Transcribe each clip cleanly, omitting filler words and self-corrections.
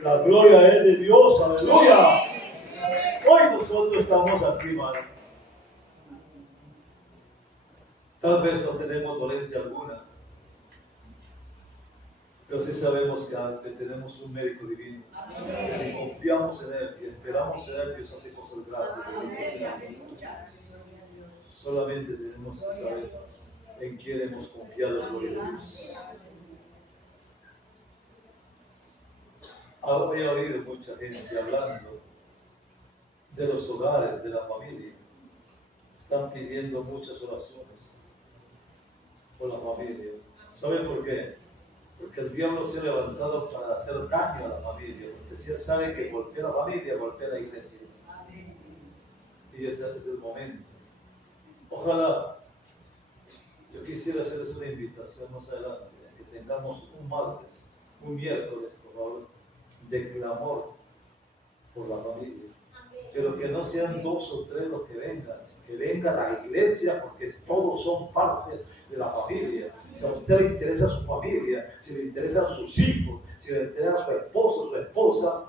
La gloria es de Dios, aleluya. Hoy nosotros estamos aquí, hermano. Tal vez no tenemos dolencia alguna, pero sí sabemos que tenemos un médico divino. Que si confiamos en Él y esperamos en Él, Dios hace cosas grandes. Solamente tenemos que saber en quién hemos confiado, gloria a Dios. Ahora he oído mucha gente hablando de los hogares, de la familia. Están pidiendo muchas oraciones por la familia. ¿Sabe por qué? Porque el diablo se ha levantado para hacer daño a la familia, porque si él sabe que golpea a la familia, golpea a la iglesia. Y ese es el momento. Ojalá, yo quisiera hacerles una invitación más adelante, que tengamos un martes, un miércoles, por favor, de clamor por la familia. Pero que no sean 2 o 3 los que venga la iglesia, porque todos son parte de la familia. Si a usted le interesa su familia, si le interesan sus hijos, si le interesa su esposo, su esposa,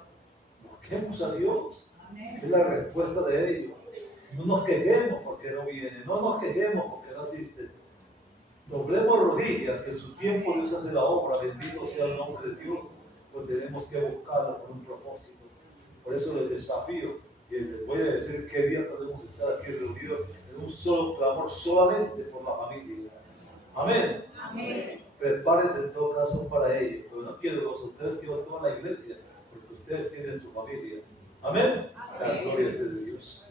busquemos a Dios. Es la respuesta de ellos. No nos quejemos porque no viene, no nos quejemos porque no asiste. Doblemos rodillas, que en su tiempo Dios hace la obra, bendito sea el nombre de Dios, pues tenemos que buscarla por un propósito. Por eso les desafío, y les voy a decir qué día podemos estar aquí reunidos en un solo clamor, solamente por la familia. Amén. Amén. Prepárense en todo caso para ello, pero no quiero 2 o 3, quiero toda la iglesia, porque ustedes tienen su familia. Amén. La gloria es de Dios.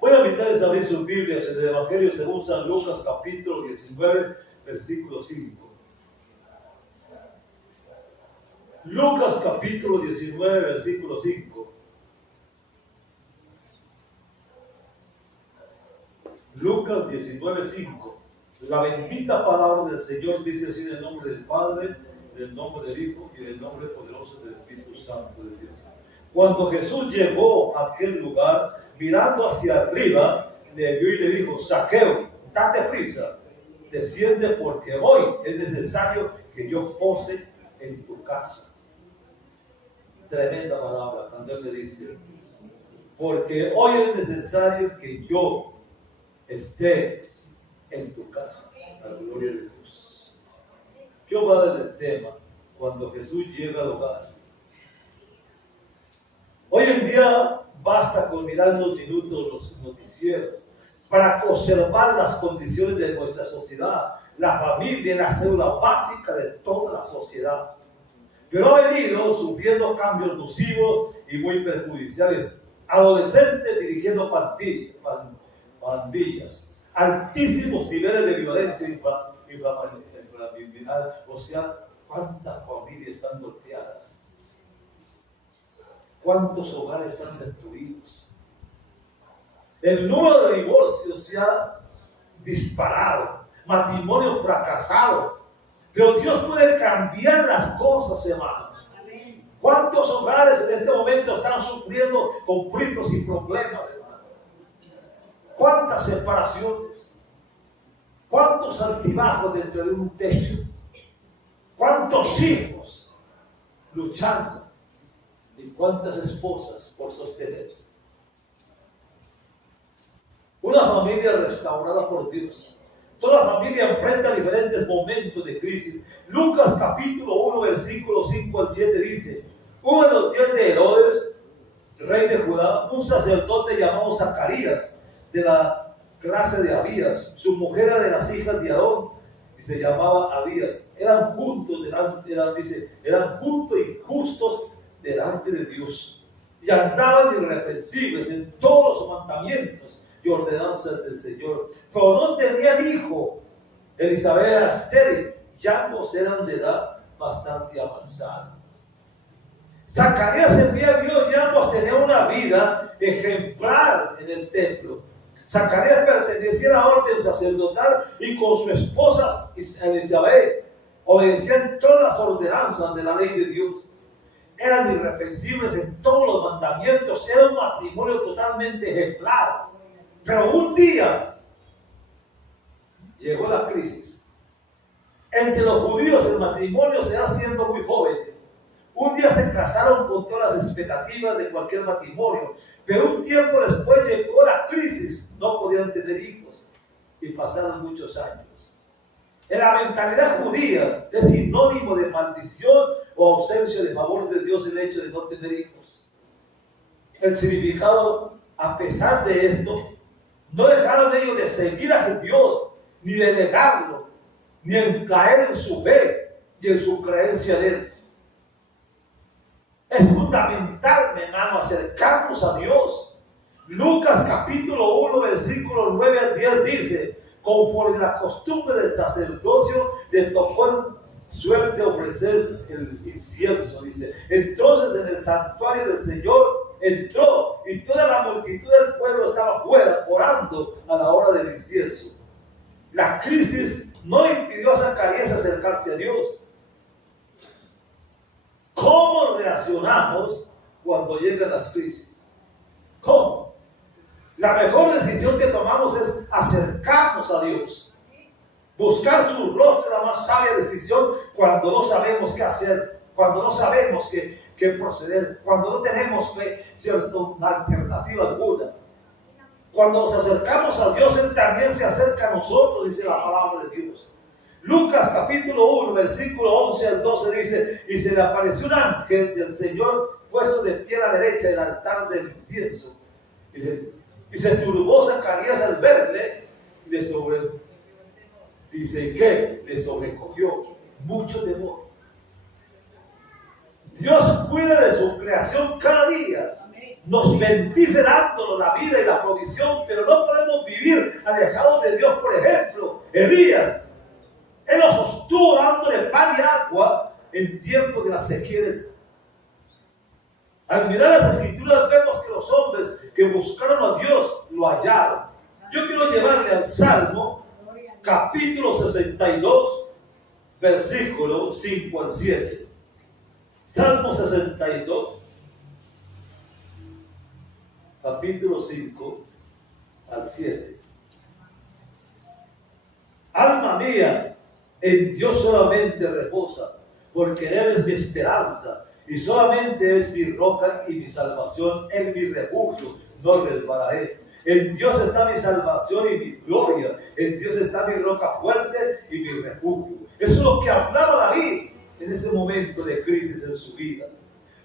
Voy a invitarles a abrir sus Biblias en el Evangelio según San Lucas, capítulo 19, versículo 5. Lucas, capítulo 19, versículo 5. Lucas 19, 5. La bendita palabra del Señor dice así en el nombre del Padre, del nombre del Hijo y del nombre poderoso del Espíritu Santo de Dios. Cuando Jesús llegó a aquel lugar, mirando hacia arriba, le vio y le dijo: Zaqueo, date prisa, desciende, porque hoy es necesario que yo pose en tu casa. Tremenda palabra cuando él le dice: porque hoy es necesario que yo esté en tu casa. A la gloria de Dios. Quiero hablar del tema cuando Jesús llega al hogar. Hoy en día basta con mirar unos minutos los noticieros para observar las condiciones de nuestra sociedad. La familia es la célula básica de toda la sociedad, pero ha venido sufriendo cambios nocivos y muy perjudiciales. Adolescentes dirigiendo pandillas, altísimos niveles de violencia intrafamiliar, o sea, cuántas familias están golpeadas. ¿Cuántos hogares están destruidos? El número de divorcios se ha disparado, matrimonios fracasados. Pero Dios puede cambiar las cosas, hermano. ¿Cuántos hogares en este momento están sufriendo conflictos y problemas, hermano? ¿Cuántas separaciones? ¿Cuántos altibajos dentro de un techo? ¿Cuántos hijos luchando? ¿Y cuántas esposas por sostenerse? Una familia restaurada por Dios. Toda familia enfrenta diferentes momentos de crisis. Lucas capítulo 1, versículo 5 al 7 dice: hubo en los días de Herodes, rey de Judá, un sacerdote llamado Zacarías, de la clase de Abías. Su mujer era de las hijas de Aarón y se llamaba Abías. Eran juntos y justos delante de Dios, y andaban irreprensibles en todos los mandamientos y ordenanzas del Señor. Pero no tenían hijo. Elizabeth era estéril, ya ambos eran de edad bastante avanzada. Zacarías servía a Dios y ambos tenían una vida ejemplar en el templo. Zacarías pertenecía a la orden sacerdotal y con su esposa Elizabeth obedecían todas las ordenanzas de la ley de Dios. Eran irreprensibles en todos los mandamientos. Era un matrimonio totalmente ejemplar. Pero un día llegó la crisis. Entre los judíos el matrimonio se da siendo muy jóvenes. Un día se casaron con todas las expectativas de cualquier matrimonio, pero un tiempo después llegó la crisis, no podían tener hijos y pasaron muchos años. En la mentalidad judía es sinónimo de maldición o ausencia de favor de Dios el hecho de no tener hijos. El significado, a pesar de esto, no dejaron ellos de seguir a Dios, ni de negarlo, ni en caer en su fe y en su creencia de Él. Es fundamental, mi hermano, acercarnos a Dios. Lucas capítulo 1, versículo 9 al 10 dice: conforme a la costumbre del sacerdocio, le tocó en suerte ofrecer el incienso, dice. Entonces en el santuario del Señor entró, y toda la multitud del pueblo estaba fuera, orando a la hora del incienso. La crisis no le impidió a Zacarías acercarse a Dios. ¿Cómo reaccionamos cuando llegan las crisis? ¿Cómo? La mejor decisión que tomamos es acercarnos a Dios. Buscar su rostro es la más sabia decisión cuando no sabemos qué hacer, cuando no sabemos qué proceder, cuando no tenemos una alternativa alguna. Cuando nos acercamos a Dios, Él también se acerca a nosotros, dice la palabra de Dios. Lucas capítulo 1, versículo 11 al 12 dice: y se le apareció un ángel del Señor puesto de pie a la derecha del altar del incienso. Y se turbó Zacarías al verle, y le sobrecogió mucho temor. Dios cuida de su creación cada día. Nos bendice dándonos la vida y la provisión, pero no podemos vivir alejados de Dios. Por ejemplo, Elías, Él nos sostuvo dándole pan y agua en tiempo de la sequía. Al mirar las escrituras vemos que los hombres que buscaron a Dios lo hallaron. Yo quiero llevarle al Salmo capítulo 62, versículo 5 al 7. Salmo 62, capítulo 5 al 7. Alma mía, en Dios solamente reposa, porque Él es mi esperanza, y solamente es mi roca y mi salvación, es mi refugio, no resbalaré. En Dios está mi salvación y mi gloria, en Dios está mi roca fuerte y mi refugio. Eso es lo que hablaba David en ese momento de crisis en su vida.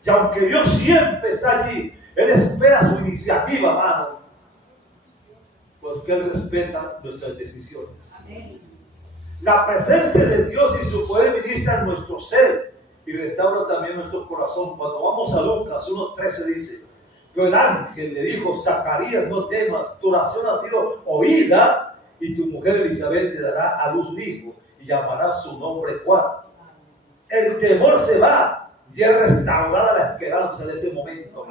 Y aunque Dios siempre está allí, Él espera su iniciativa, hermano, porque Él respeta nuestras decisiones. Amén. La presencia de Dios y su poder ministra en nuestro ser y restaura también nuestro corazón. Cuando vamos a Lucas 1:13 dice: pero el ángel le dijo: Zacarías, no temas, tu oración ha sido oída, y tu mujer Elizabeth te dará a luz un hijo, y llamará su nombre Juan. El temor se va, y es restaurada la esperanza de ese momento.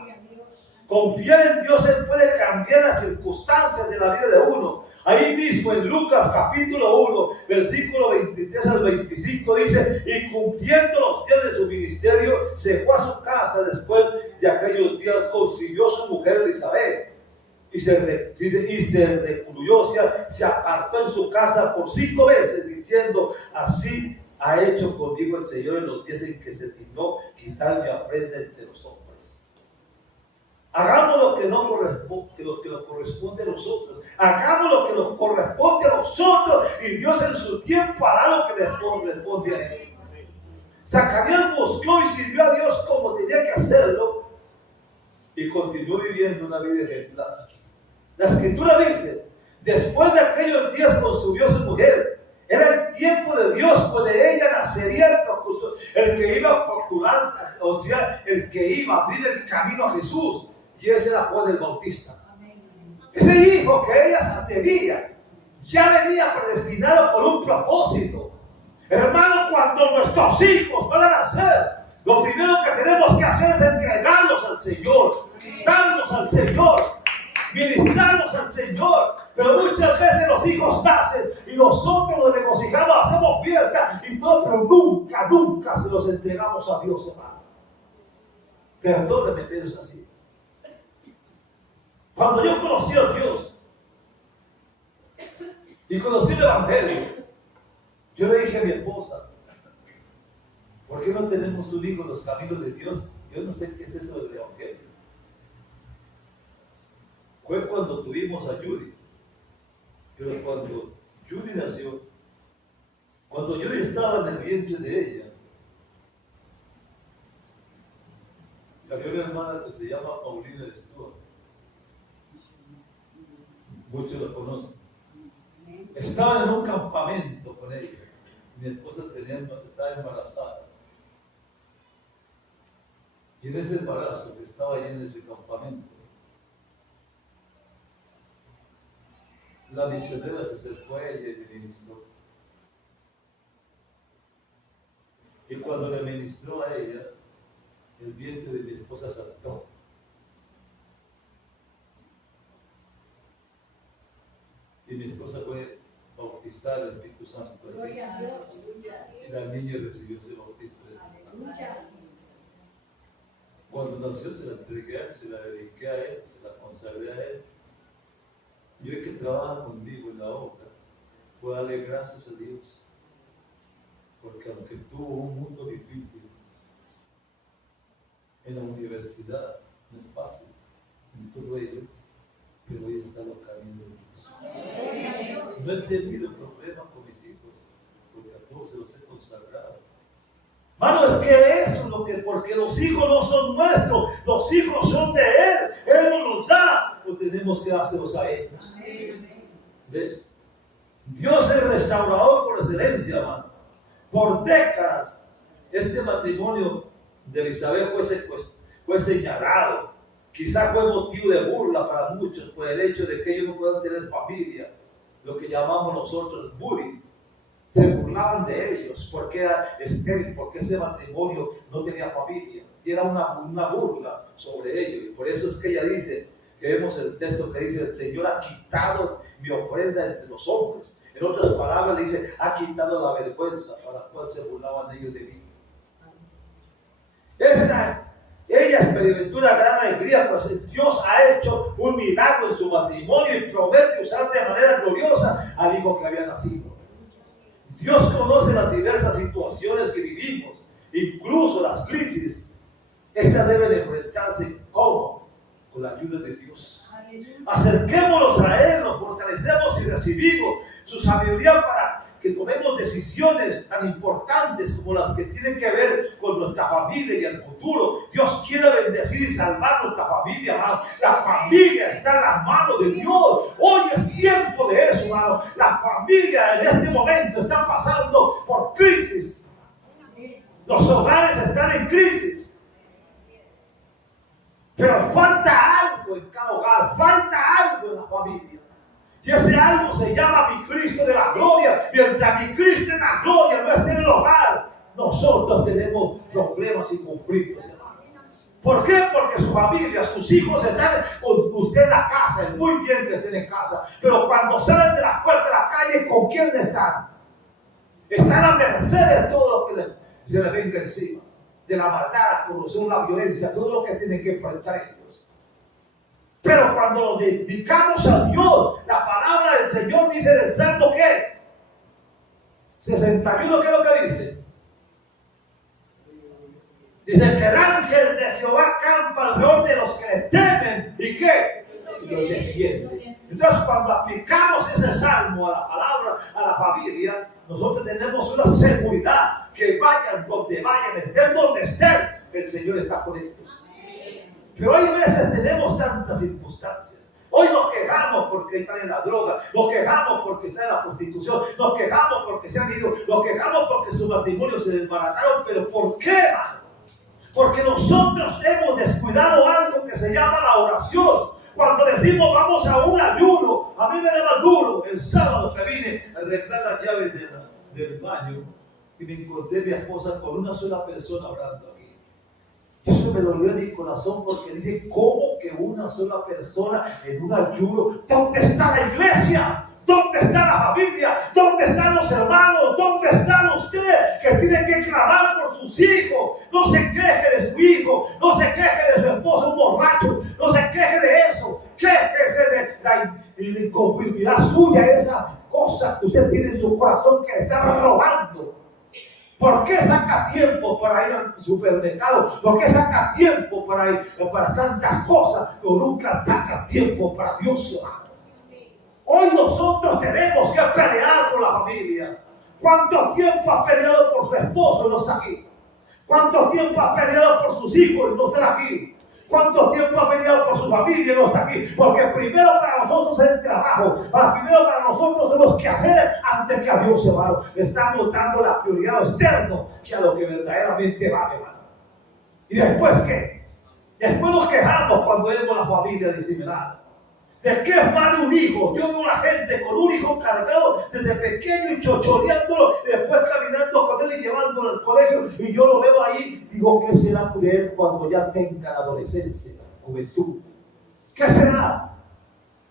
Confiar en Dios, Él puede cambiar las circunstancias de la vida de uno. Ahí mismo en Lucas capítulo 1, versículo 23 al 25 dice: y cumpliendo los días de su ministerio, se fue a su casa. Después de aquellos días concibió su mujer Elizabeth y se recluyó, o sea, se apartó en su casa por 5 veces, diciendo: así ha hecho conmigo el Señor en los días en que se dignó quitar mi afrenta entre los hombres. Hagamos lo que nos corresponde a nosotros. Hagamos lo que nos corresponde a nosotros, y Dios en su tiempo hará lo que le corresponde a Él. Zacarías buscó y sirvió a Dios como tenía que hacerlo, y continuó viviendo una vida ejemplar. La Escritura dice: después de aquellos días consumió su mujer. Era el tiempo de Dios, pues de ella nacería el que iba a procurar, o sea, el que iba a abrir el camino a Jesús. Y ese era Juan el Bautista. Ese hijo que ella tenía ya venía predestinado por un propósito. Hermano, cuando nuestros hijos van a nacer, lo primero que tenemos que hacer es entregarlos al Señor, darlos al Señor, ministrarlos al Señor. Pero muchas veces los hijos nacen y nosotros nos regocijamos, hacemos fiesta y todo, pero nunca se los entregamos a Dios, hermano. Perdóneme, pero es así. Cuando yo conocí a Dios y conocí el Evangelio, yo le dije a mi esposa: ¿Por qué no tenemos un hijo en los caminos de Dios? Yo no sé qué es eso del evangelio. Fue cuando tuvimos a Judy. Pero cuando Judy nació, cuando Judy estaba en el vientre de ella, había una hermana que se llama Paulina Stewart. Muchos la conocen. Estaba en un campamento con ella. Mi esposa estaba embarazada. Y en ese embarazo que estaba ahí en ese campamento, la misionera se acercó a ella y le ministró. Y cuando le ministró a ella, el vientre de mi esposa saltó. Y mi esposa fue bautizada en el Espíritu Santo. Gloria a Dios. Y la niña recibió ese bautismo. Cuando nació se la entregué a él, se la dediqué a él, se la consagré a él. Y hoy que trabaja conmigo en la obra, puedo darle gracias a Dios. Porque aunque tuvo un mundo difícil, en la universidad, no es fácil, en todo ello, pero hoy está en los caminos de Dios. No he tenido problemas con mis hijos, porque a todos se los he consagrado. Hermano, es que eso es lo que, porque los hijos no son nuestros, los hijos son de Él nos los da, pues tenemos que dárselos a ellos. ¿Ves? Dios es restaurador por excelencia, hermano. Por décadas, este matrimonio de Elizabeth fue señalado. Quizás fue motivo de burla para muchos por el hecho de que ellos no puedan tener familia, lo que llamamos nosotros bullying. Se burlaban de ellos porque era estéril, porque ese matrimonio no tenía familia. Y era una burla sobre ellos. Y por eso es que ella dice, que vemos el texto que dice, el Señor ha quitado mi ofrenda entre los hombres. En otras palabras, le dice, ha quitado la vergüenza para la cual se burlaban ellos de mí. Ella experimentó una gran alegría, pues Dios ha hecho un milagro en su matrimonio y promete usar de manera gloriosa al hijo que había nacido. Dios conoce las diversas situaciones que vivimos, incluso las crisis. Estas deben enfrentarse ¿cómo? Con la ayuda de Dios. Acerquémonos a Él, nos fortalecemos y recibimos su sabiduría para que tomemos decisiones tan importantes como las que tienen que ver con nuestra familia y el futuro. Dios quiere bendecir y salvar nuestra familia, hermano. La familia está en las manos de Dios. Hoy es tiempo de eso, hermano. La familia en este momento está pasando por crisis. Los hogares están en crisis. Pero falta algo en cada hogar, falta algo en la familia. Y ese algo se llama mi Cristo de la gloria. Mientras mi Cristo en la gloria no esté en el hogar, nosotros tenemos problemas y conflictos, hermano. ¿Por qué? Porque su familia, sus hijos están con usted en la casa. Es muy bien que estén en casa. Pero cuando salen de la puerta de la calle, ¿con quién están? Están a merced de todo lo que se les venga encima. De la maldad, la corrupción, la violencia, todo lo que tienen que enfrentar ellos. Pero cuando nos dedicamos a Dios, la palabra del Señor dice del Salmo ¿qué? 61, ¿qué es lo que dice? Dice que el ángel de Jehová campa alrededor de los que le temen y ¿qué? Y los defiende. Entonces cuando aplicamos ese salmo a la palabra, a la familia, nosotros tenemos una seguridad que vayan donde vayan, estén donde estén, el Señor está con ellos. Pero hay veces tenemos tantas circunstancias. Hoy nos quejamos porque están en la droga, nos quejamos porque están en la prostitución, nos quejamos porque se han ido, nos quejamos porque sus matrimonios se desbarataron. ¿Pero por qué, hermano? Porque nosotros hemos descuidado algo que se llama la oración. Cuando decimos vamos a un ayuno, a mí me daba duro el sábado que vine a arreglar las llaves del baño y me encontré a mi esposa con una sola persona orando aquí. Eso me dolió en mi corazón porque dice, ¿cómo que una sola persona en un ayuno? ¿Dónde está la iglesia? ¿Dónde está la familia? ¿Dónde están los hermanos? ¿Dónde están ustedes que tienen que clamar por sus hijos? No se queje de su hijo, no se queje de su esposo un borracho, no se queje de eso. Quéjese de la inconformidad suya, esa cosa que usted tiene en su corazón que le está robando. ¿Por qué saca tiempo para ir al supermercado? ¿Por qué saca tiempo para ir para tantas cosas? Pero nunca saca tiempo para Dios, hermano. Hoy nosotros tenemos que pelear por la familia. ¿Cuánto tiempo has peleado por su esposo y no está aquí? ¿Cuánto tiempo has peleado por sus hijos y no está aquí? ¿Cuánto tiempo ha peleado por su familia y no está aquí? Porque primero para nosotros es el trabajo. Primero para nosotros es los quehaceres antes que a Dios, hermano. Estamos dando la prioridad externa que a lo que verdaderamente vale, hermano. ¿Y después qué? Después nos quejamos cuando vemos la familia diseminada. ¿De qué vale un hijo? Yo veo a la gente con un hijo cargado desde pequeño y chochoreándolo, y después caminando con él y llevándolo al colegio, y yo lo veo ahí, digo, ¿qué será de él cuando ya tenga la adolescencia, la juventud? ¿Qué será?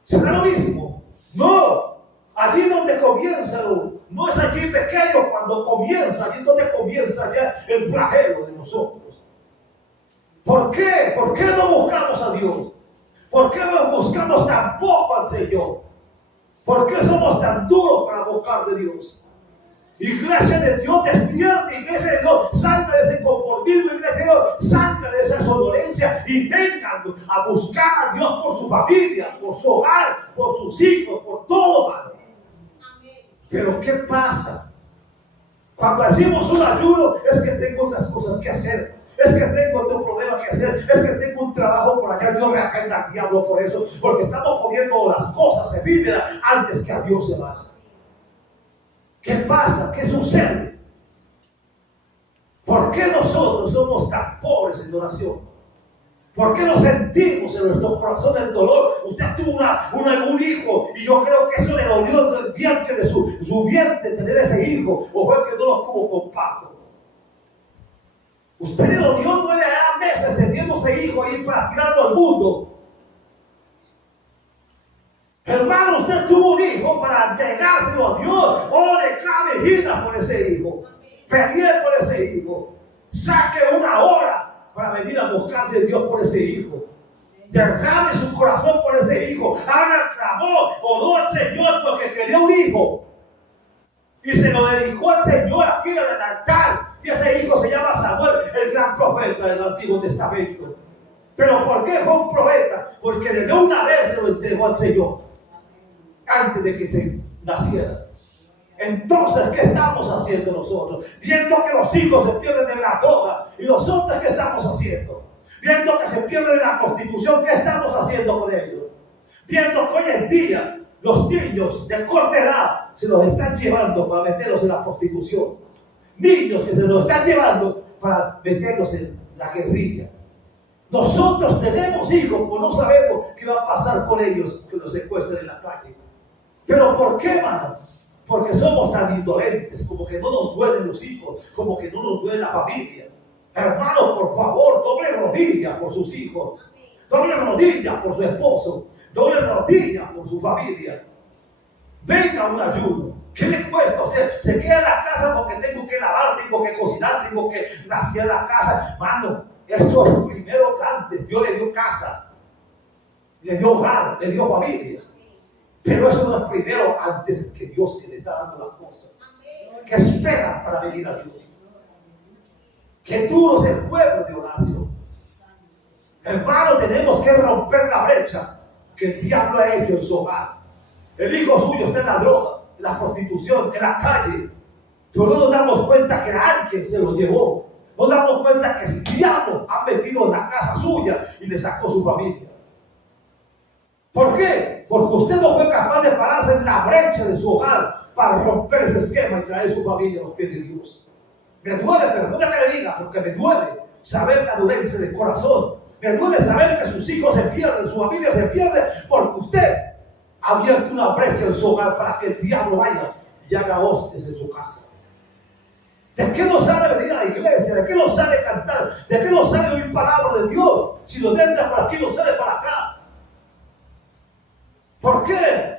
¿Será lo mismo? No, allí donde comienza, no es allí pequeño cuando comienza, allí donde comienza ya el flagelo de nosotros. ¿Por qué? ¿Por qué no buscamos a Dios? ¿Por qué no buscamos tan poco al Señor? ¿Por qué somos tan duros para buscar de Dios? Iglesia de Dios, despierta, iglesia de Dios, salga de ese conformismo, iglesia de Dios, salga de esa sonolencia y vengan a buscar a Dios por su familia, por su hogar, por sus hijos, por todo, hermano. Pero ¿qué pasa? Cuando hacemos un ayuno, es que tengo otras cosas que hacer. Es que tengo otro problema que hacer, es que tengo un trabajo por allá. Yo reprenda al diablo por eso, porque estamos poniendo las cosas efímeras antes que a Dios, hermano. ¿Qué pasa? ¿Qué sucede? ¿Por qué nosotros somos tan pobres en oración? ¿Por qué nos sentimos en nuestro corazón el dolor? Usted tuvo un hijo y yo creo que eso le dolió el vientre de su vientre tener ese hijo, o fue que no lo tuvo con parto. Usted le dolió 9 meses teniendo ese hijo ahí para tirarlo al mundo. Hermano, usted tuvo un hijo para entregárselo a Dios. Oh, declare vida por ese hijo. Pelee por ese hijo. Saque una hora para venir a buscar de Dios por ese hijo. Derrame su corazón por ese hijo. Haga clamor, oró al Señor porque quería un hijo. Y se lo dedicó al Señor aquí en el altar. Y ese hijo se llama Samuel, el gran profeta del Antiguo Testamento. ¿Pero por qué fue un profeta? Porque desde una vez se lo entregó al Señor, antes de que se naciera. Entonces, ¿qué estamos haciendo nosotros? Viendo que los hijos se pierden en la droga. ¿Y nosotros qué estamos haciendo? Viendo que se pierden en la prostitución. ¿Qué estamos haciendo con ellos? Viendo que hoy en día los niños de corta edad se los están llevando para meterlos en la prostitución. Niños que se los están llevando para meterlos en la guerrilla. Nosotros tenemos hijos, pues no sabemos qué va a pasar con ellos que los secuestren en la calle. ¿Pero por qué, hermano? Porque somos tan indolentes, como que no nos duelen los hijos, como que no nos duele la familia. Hermano, por favor, doble rodilla por sus hijos, doble rodilla por su esposo, doble rodilla por su familia. Venga un ayuno. ¿Qué le cuesta a usted? Se queda en la casa porque tengo que lavar, tengo que cocinar, tengo que vaciar la casa. Hermano, eso es primero que antes. Dios le dio casa, le dio hogar, le dio familia. Pero eso no es primero antes que Dios que le está dando las cosas. ¿Qué esperan para venir a Dios? Qué duro es el pueblo de oración. Hermano, tenemos que romper la brecha que el diablo ha hecho en su hogar. El hijo suyo está en la droga, en la prostitución, en la calle. Pero no nos damos cuenta que alguien se lo llevó. Nos damos cuenta que el diablo ha metido en la casa suya y le sacó su familia. ¿Por qué? Porque usted no fue capaz de pararse en la brecha de su hogar para romper ese esquema y traer su familia a los pies de Dios. Me duele, perdóname que le diga, porque me duele saber la dolencia del corazón. Me duele saber que sus hijos se pierden, su familia se pierde, porque usted ha abierto una brecha en su hogar para que el diablo vaya y haga hostes en su casa. ¿De qué nos sale venir a la iglesia? ¿De qué nos sale cantar? ¿De qué nos sale oír palabra de Dios? Si nos entra por aquí, nos sale para acá. ¿Por qué?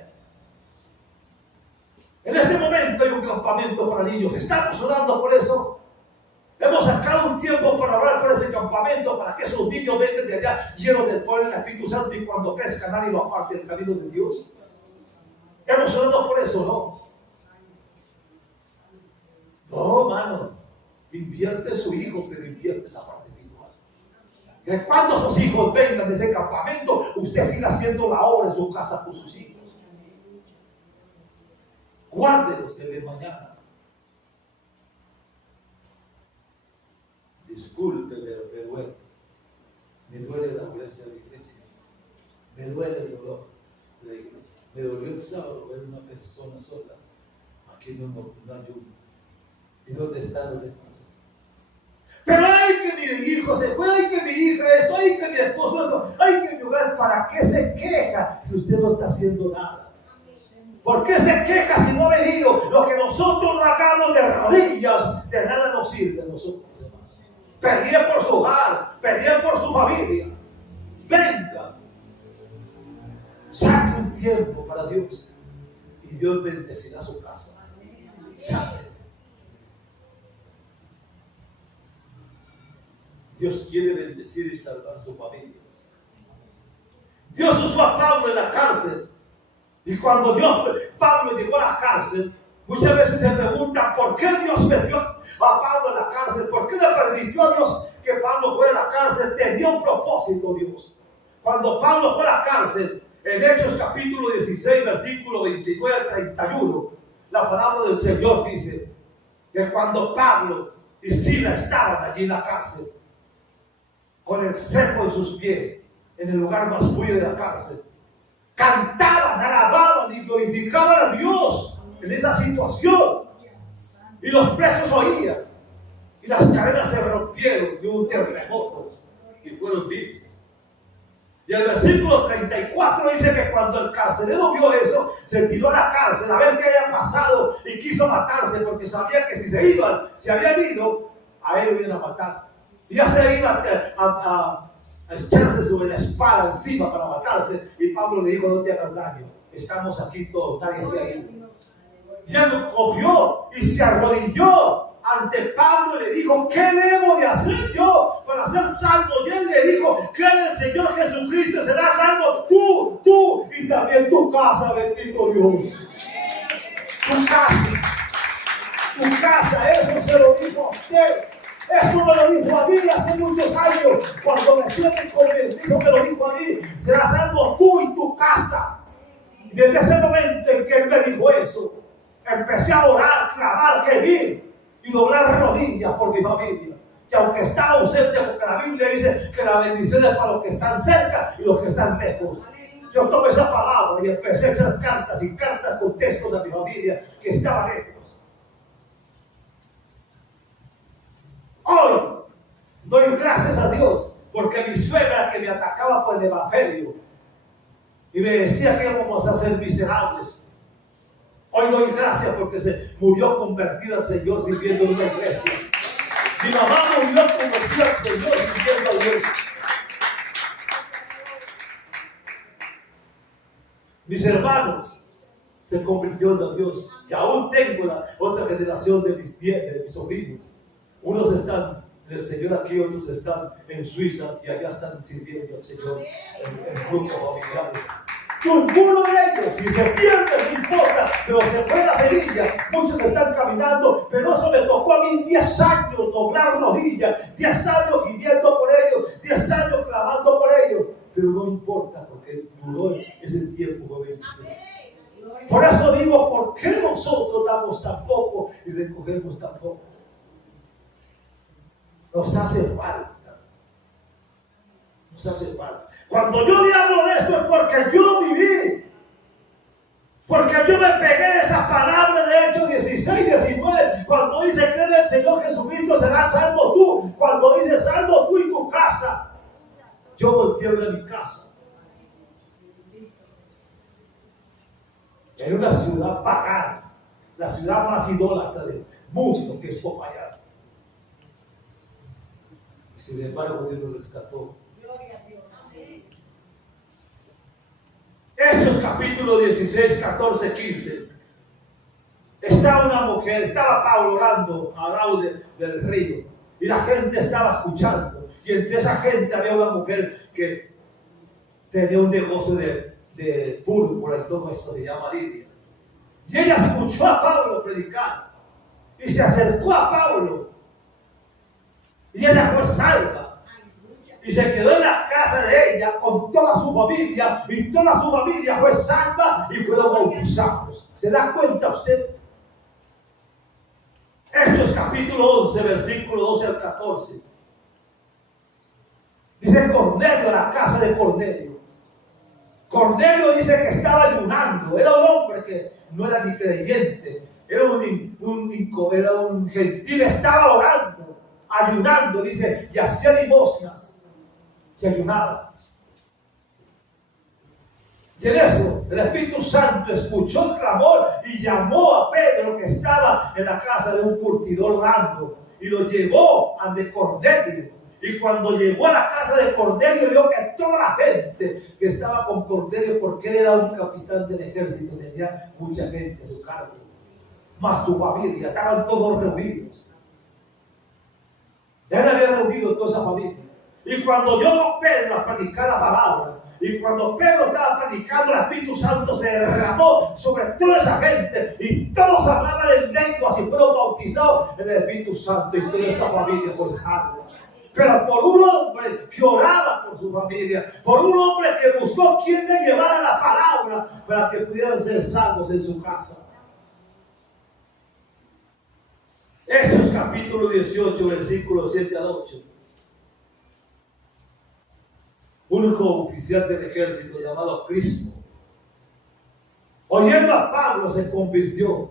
En este momento hay un campamento para niños. Estamos orando por eso. Hemos sacado un tiempo para orar por ese campamento, para que esos niños vengan de allá llenos del poder del Espíritu Santo y cuando crezcan nadie lo aparte del camino de Dios. Hemos orado por eso, ¿no? No, hermano. Invierte en su hijo, pero invierte en la parte espiritual. Que cuando sus hijos vengan de ese campamento, usted siga haciendo la obra en su casa por sus hijos. Guárdelos de mañana. Disculpe, pero me duele. Me duele la violencia de la iglesia. Me duele el dolor de la iglesia. Me dolió el sábado ver una persona sola. Aquí no ayuda. ¿Y dónde están los demás? Pero hay que mi hijo se fue, hay que mi hija esto, hay que mi esposo esto, hay que mi hogar. ¿Para qué se queja si usted no está haciendo nada? ¿Por qué se queja si no ha venido? Lo que nosotros no hagamos de rodillas, de nada nos sirve a nosotros. Perdían por su hogar, perdían por su familia. Venga, saque un tiempo para Dios y Dios bendecirá su casa. Saque. Dios quiere bendecir y salvar su familia. Dios usó a Pablo en la cárcel. Y cuando Pablo llegó a la cárcel, muchas veces se preguntan por qué Dios metió a Pablo en la cárcel, por qué le permitió a Dios que Pablo fuera a la cárcel. Tenía un propósito Dios. Cuando Pablo fue a la cárcel, en Hechos capítulo 16, versículo 29 al 31, la palabra del Señor dice que cuando Pablo y Silas estaban allí en la cárcel, con el cepo en sus pies, en el lugar más frío de la cárcel, cantaban, alababan y glorificaban a Dios en esa situación. Y los presos oían. Y las cadenas se rompieron de un terremoto y fueron libres. Y el versículo 34 dice que cuando el carcelero vio eso, se tiró a la cárcel a ver qué había pasado y quiso matarse porque sabía que si se habían ido, a él lo iban a matar. Y ya se iba a echarse sobre la espada encima para matarse. Y Pablo le dijo: no te hagas daño, estamos aquí todos, nadie se ha ido. Y él cogió y se arrodilló ante Pablo y le dijo: ¿qué debo de hacer yo para ser salvo? Y él le dijo: cree en el Señor Jesucristo, serás salvo tú y también tu casa, bendito Dios. Tu casa, eso se lo dijo a usted. Eso me lo dijo a mí hace muchos años. Cuando recién me convertí, me lo dijo a mí: serás salvo tú y tu casa. Y desde ese momento en que él me dijo eso, empecé a orar, clamar, gemir y doblar rodillas por mi familia. Que aunque estaba ausente, porque la Biblia dice que la bendición es para los que están cerca y los que están lejos. Yo tomé esa palabra y empecé a echar cartas y cartas con textos a mi familia que estaba lejos. Hoy doy gracias a Dios porque mi suegra, que me atacaba por el evangelio y me decía que íbamos a ser miserables, hoy doy gracias porque se murió convertida al Señor sirviendo en una iglesia. Mi mamá murió convertida al Señor sirviendo a Dios. Mis hermanos se convirtieron a Dios. Y aún tengo la otra generación de mis sobrinos. Unos están en el Señor aquí, otros están en Suiza y allá están sirviendo al Señor en grupos familiares. Ninguno de ellos, si se pierde, no importa, pero se fue la semilla. Muchos están caminando, pero eso me tocó a mí 10 años doblar rodillas, 10 años viviendo por ellos, 10 años clamando por ellos. Pero no importa, porque duró ese tiempo, joven. Por eso digo, ¿por qué nosotros damos tan poco y recogemos tan poco? Nos hace falta. Nos hace falta. Cuando yo le hablo de esto es porque yo lo viví. Porque yo me pegué de esa palabra de Hechos 16, 19. Cuando dice: cree en el Señor Jesucristo, serás salvo tú. Cuando dice: salvo tú y tu casa. Yo volteo de mi casa. En una ciudad pagana, la ciudad más idólatra del mundo, que es Popayán. Sin embargo, Dios lo rescató. Gloria a Dios. Hechos capítulo 16, 14, 15. Estaba una mujer, estaba Pablo orando al lado del río. Y la gente estaba escuchando. Y entre esa gente había una mujer que tenía un negocio de púrpura y todo eso, se llama Lidia. Y ella escuchó a Pablo predicar. Y se acercó a Pablo. Y ella fue salva. Y se quedó en la casa de ella con toda su familia. Y toda su familia fue salva y fueron bautizados. ¿Se da cuenta usted? Hechos capítulo 11, versículo 12 al 14. Dice Cornelio, la casa de Cornelio. Cornelio dice que estaba ayunando. Era un hombre que no era ni creyente. Era un gentil. Estaba orando, ayunando. Dice, y hacía limosnas. Y ayunaba. Y en eso, el Espíritu Santo escuchó el clamor y llamó a Pedro, que estaba en la casa de un curtidor orando, y lo llevó al de Cornelio. Y cuando llegó a la casa de Cornelio, vio que toda la gente que estaba con Cornelio, porque él era un capitán del ejército, tenía mucha gente a su cargo, más su familia, estaban todos reunidos. Él había reunido toda esa familia. Y cuando oyó a Pedro a predicar la palabra, y cuando Pedro estaba predicando, el Espíritu Santo se derramó sobre toda esa gente, y todos hablaban en lenguas y fueron bautizados en el Espíritu Santo, y toda esa familia fue salva. Pero por un hombre que oraba por su familia, por un hombre que buscó quien le llevara la palabra para que pudieran ser salvos en su casa. Hechos capítulo 18, versículos 7 al 8. Un oficial del ejército llamado Crispo, oyendo a Pablo, se convirtió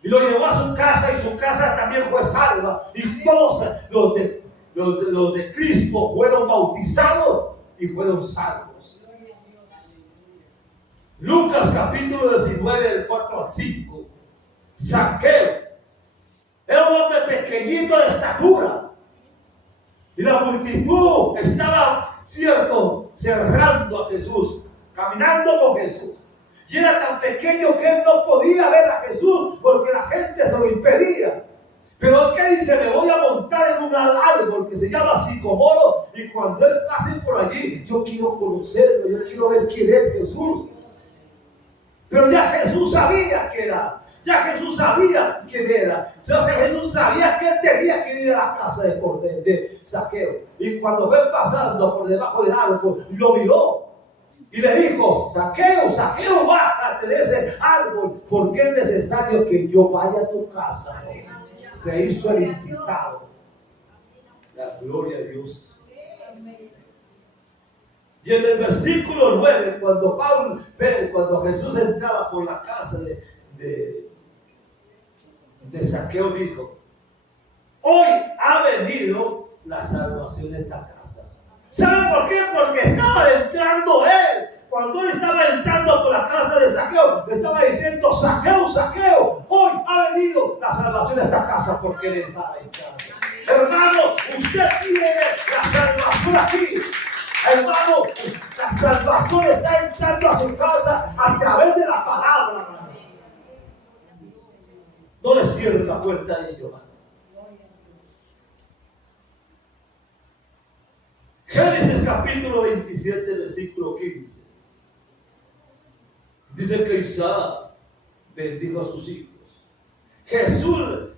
y lo llevó a su casa, y su casa también fue salva, y todos los de Crispo fueron bautizados y fueron salvos. Lucas capítulo 19, del 4 al 5. Zaqueo era un hombre pequeñito de estatura, y la multitud estaba, cerrando a Jesús, caminando con Jesús. Y era tan pequeño que él no podía ver a Jesús porque la gente se lo impedía. Pero él, ¿qué dice? Me voy a montar en un árbol que se llama sicomoro, y cuando él pase por allí, yo quiero conocerlo, yo quiero ver quién es Jesús. Pero ya Jesús sabía que era. Ya Jesús sabía quién era. Entonces Jesús sabía que él tenía que ir a la casa de Zaqueo. Y cuando fue pasando por debajo del árbol, lo miró y le dijo: Zaqueo, Zaqueo, bájate de ese árbol, porque es necesario que yo vaya a tu casa. Se hizo el invitado. La gloria a Dios. Y en el versículo 9, cuando Jesús entraba por la casa de Zaqueo, dijo: hoy ha venido la salvación de esta casa. ¿Saben por qué? Porque estaba entrando él. Cuando él estaba entrando por la casa de Zaqueo, le estaba diciendo: Zaqueo, Zaqueo, hoy ha venido la salvación de esta casa, porque él está entrando. Hermano, usted tiene la salvación aquí. Hermano, la salvación está entrando a su casa a través de la palabra, hermano. No le cierren la puerta a ellos, hermano. Génesis capítulo 27, versículo 15. Dice que Isaac bendijo a sus hijos. Jesús,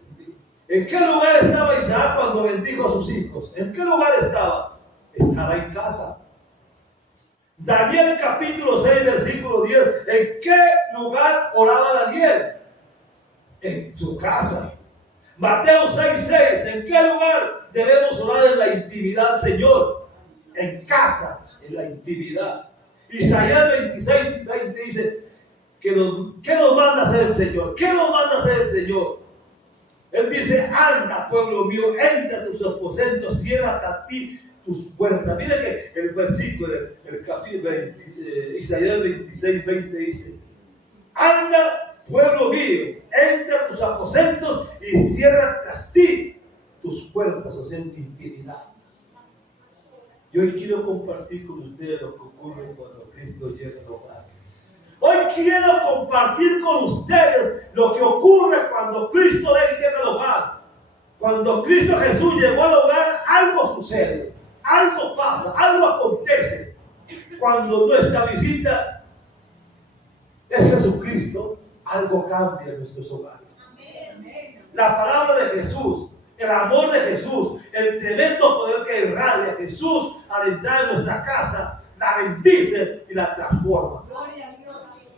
¿en qué lugar estaba Isaac cuando bendijo a sus hijos? ¿En qué lugar estaba? Estaba en casa. Daniel capítulo 6, versículo 10. ¿En qué lugar oraba Daniel? En su casa. Mateo 6, 6. ¿En qué lugar debemos orar en la intimidad, Señor? En casa, en la intimidad. Isaías 26, 20 dice: ¿qué nos manda hacer el Señor? ¿Qué nos manda hacer el Señor? Él dice: anda, pueblo mío, entra a tus aposentos, cierra a ti tus puertas. Mire que el versículo, el capítulo Isaías 26, 20 dice: anda, pueblo mío, entra a tus aposentos y cierra tras ti tus puertas, o sea, en tu intimidad. Yo hoy quiero compartir con ustedes lo que ocurre cuando Cristo llega al hogar. Hoy quiero compartir con ustedes lo que ocurre cuando Cristo llega al hogar. Cuando Cristo Jesús llegó al hogar, algo sucede, algo pasa, algo acontece. Cuando nuestra visita es Jesucristo, algo cambia en nuestros hogares. La palabra de Jesús el amor de Jesús, el tremendo poder que irradia Jesús al entrar en nuestra casa, la bendice y la transforma. Gloria a Dios.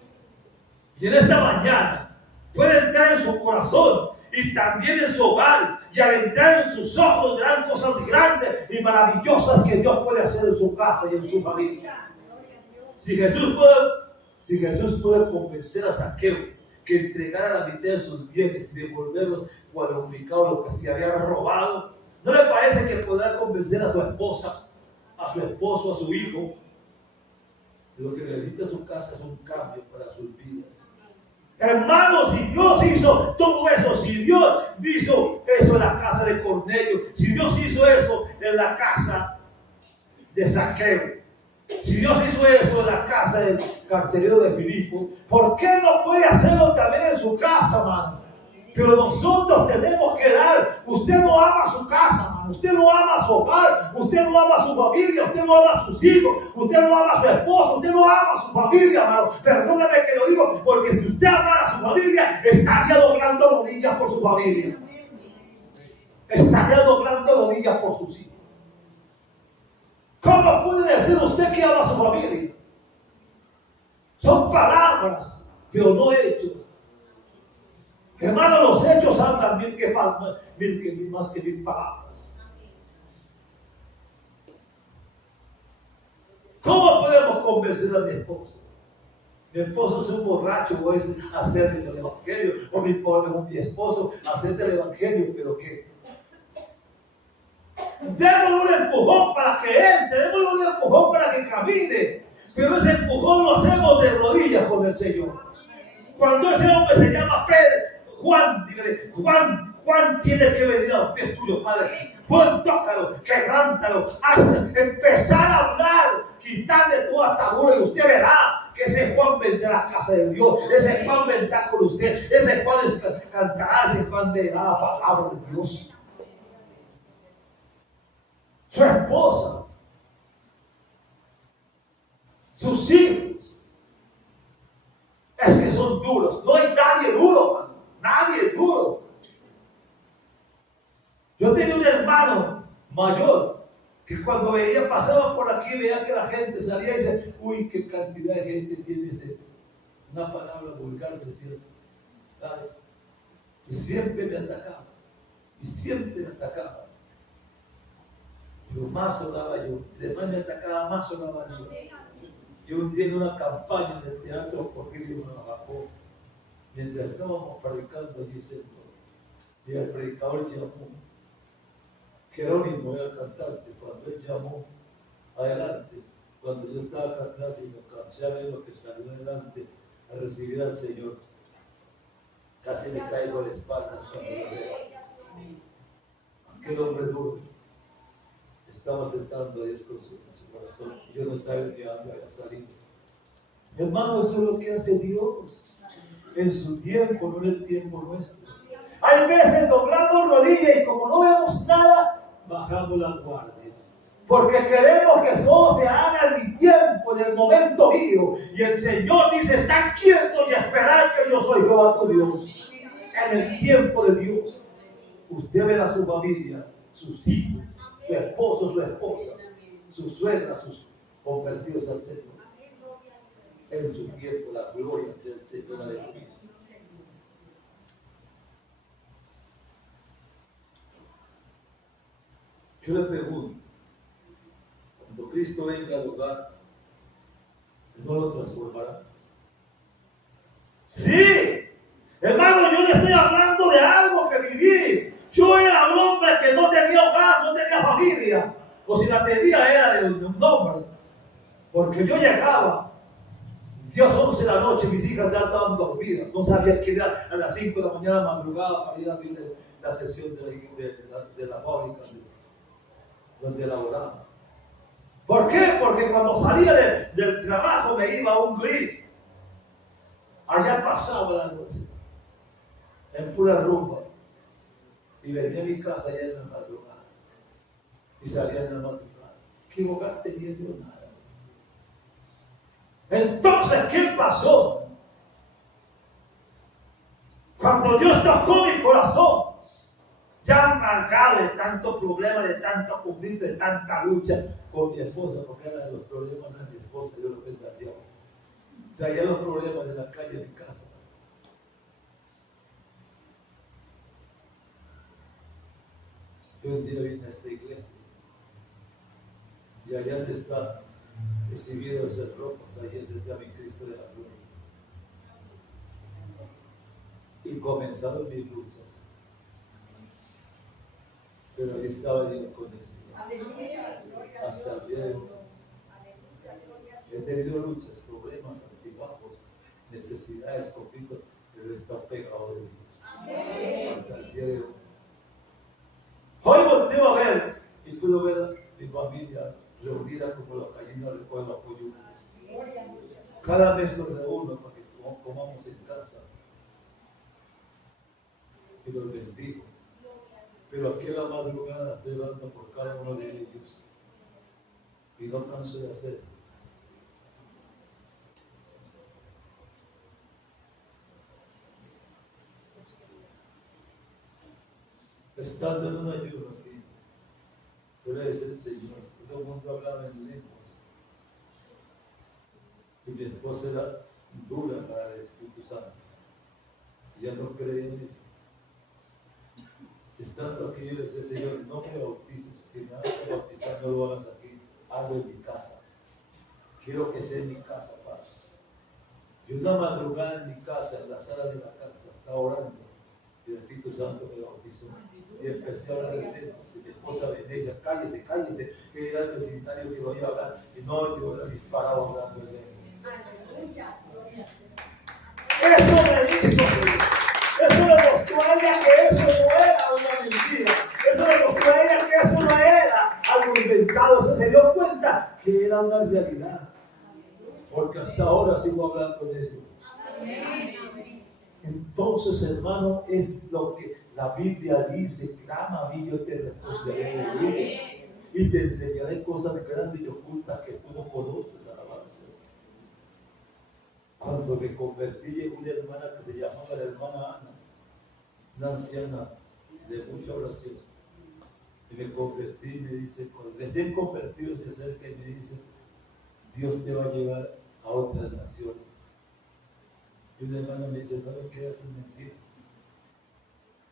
Y en esta mañana puede entrar en su corazón y también en su hogar, y al entrar en sus ojos verán cosas grandes y maravillosas que Dios puede hacer en su casa y en su familia. Gloria a Dios. Si Jesús puede convencer a Zaqueo que entregara la mitad de sus bienes y devolverlos cuadruplicado lo que se había robado, ¿no le parece que podrá convencer a su esposa, a su esposo, a su hijo? Lo que necesita su casa es un cambio para sus vidas. Hermanos, si Dios hizo todo eso, si Dios hizo eso en la casa de Cornelio, si Dios hizo eso en la casa de Zaqueo, si Dios hizo eso en la casa del carcelero de Filipo, ¿por qué no puede hacerlo también en su casa, mano? Pero nosotros tenemos que dar. Usted no ama su casa, mano. Usted no ama su hogar. Usted no ama su familia. Usted no ama a sus hijos. Usted no ama a su esposo. Usted no ama a su familia, mano. Perdóname que lo digo, porque si usted amara a su familia, estaría doblando rodillas por su familia. Estaría doblando rodillas por sus hijos. ¿Cómo puede decir usted que ama a su familia? Son palabras, pero no hechos. Hermanos, los hechos hablan más que mil palabras. ¿Cómo podemos convencer a mi esposo? Mi esposo es un borracho, voy a hacerle el evangelio, o mi esposo hacerle el evangelio, pero ¿qué? Démosle un empujón para que entre, démosle un empujón para que camine, pero ese empujón lo hacemos de rodillas con el Señor. Cuando ese hombre se llama Juan, dígale, Juan tiene que venir a los pies tuyos, Padre. Juan, tócalo, quebrántalo, hasta empezar a hablar, quitarle toda atadura y usted verá que ese Juan vendrá a la casa de Dios, ese Juan vendrá con usted, ese Juan cantará, ese Juan verá la palabra de Dios. Su esposa, sus hijos, es que son duros. No hay nadie duro, mano. Nadie duro. Yo tenía un hermano mayor que cuando pasaba por aquí, veía que la gente salía y dice, uy, qué cantidad de gente tiene una palabra vulgar, decía, ¿sabes? Y siempre me atacaba. Y siempre me atacaba. Pero más sonaba yo. Entre más me atacaba, más sonaba yo. Yo un día en una campaña de teatro Porfirio en Japón, mientras estábamos predicando allí centro, y el predicador llamó, Jerónimo era el cantante, cuando él llamó adelante, cuando yo estaba acá atrás y me cansé a ver lo que salió adelante a recibir al Señor, casi me caigo de espaldas cuando lo veo. Aquel hombre duro estaba sentando a Dios con su corazón. Yo no sabía de dónde había salido. Hermano, eso es lo que hace Dios en su tiempo, no en el tiempo nuestro. Hay veces doblamos rodillas y como no vemos nada, bajamos la guardia. Porque queremos que todo se haga en mi tiempo, en el momento mío. Y el Señor dice, está quieto y esperar que yo soy Jehová tu Dios. En el tiempo de Dios, usted verá a su familia, sus hijos, su esposo, su esposa, sus suegras, sus convertidos al Señor. En su tiempo, la gloria sea el Señor de Cristo. Yo le pregunto, cuando Cristo venga al hogar, ¿no lo transformará? Sí, hermano, yo le estoy hablando de algo que viví. Yo era un hombre que no tenía hogar, no tenía familia, o si la tenía era de un hombre, porque yo llegaba, Dios 11 de la noche, mis hijas ya estaban dormidas, no sabían que era a las 5 de la mañana madrugada para ir a ver la sesión de la fábrica donde laboraba. ¿Por qué? Porque cuando salía del trabajo me iba a un grill. Allá pasaba la noche, en pura rumba. Y venía a mi casa allá en la madrugada. Y salía en la madrugada. ¿Qué hogar tenía yo? Nada. Entonces, ¿qué pasó? Cuando Dios tocó mi corazón, ya amargado de tantos problemas, de tanto conflicto, de tanta lucha con mi esposa, porque era de los problemas de mi esposa, yo lo pedí al diablo. Traía los problemas de la calle a mi casa. Yo un día vine a esta iglesia y allá donde está exhibido esas ropas, allí está mi Cristo de la gloria. Y comenzaron mis luchas. Pero ahí estaba yo con el Señor. Hasta el día de hoy. He tenido luchas, problemas, altibajos, necesidades, conflictos, pero he estado pegado de Dios. Hasta el día de hoy. Hoy volteo a ver y puedo ver a mi familia reunida como la gallina recoge los polluelos. Cada vez los reúno para que comamos en casa. Y los bendigo. Pero aquí a la madrugada estoy orando por cada uno de ellos. Y no canso de hacerlo. Estando en un ayuno aquí, yo le decía al Señor, todo el mundo hablaba en lenguas. Y mi esposa era dura para el Espíritu Santo. Ya no creía en él. Estando aquí, yo le decía, Señor, no me bautices, si me vas a bautizar, no lo hagas aquí, hazlo en mi casa. Quiero que sea en mi casa, Padre. Yo una madrugada en mi casa, en la sala de la casa, estaba orando, y el Espíritu Santo me bautizó. Y empecé a hablar en lenguas, y mi esposa me decía, cállese, cállese, que era el vecindario que voy a hablar, y no, yo era disparado hablando en lenguas. Eso me hizo, eso le mostró a ella que eso no era una mentira. Eso le mostró a ella que eso no era algo inventado. Se dio cuenta que era una realidad. Porque hasta ahora sigo hablando de ello. Entonces, hermano, es lo que la Biblia dice: clama a mí, yo te responderé. Y te enseñaré cosas grandes y ocultas que tú no conoces, alabanzas. Cuando me convertí, llegó una hermana que se llamaba la hermana Ana, una anciana de mucha oración. Y me convertí y me dice, recién convertido, se acerca y me dice, Dios te va a llevar a otras naciones. Y una hermana me dice, no me creas un mentira.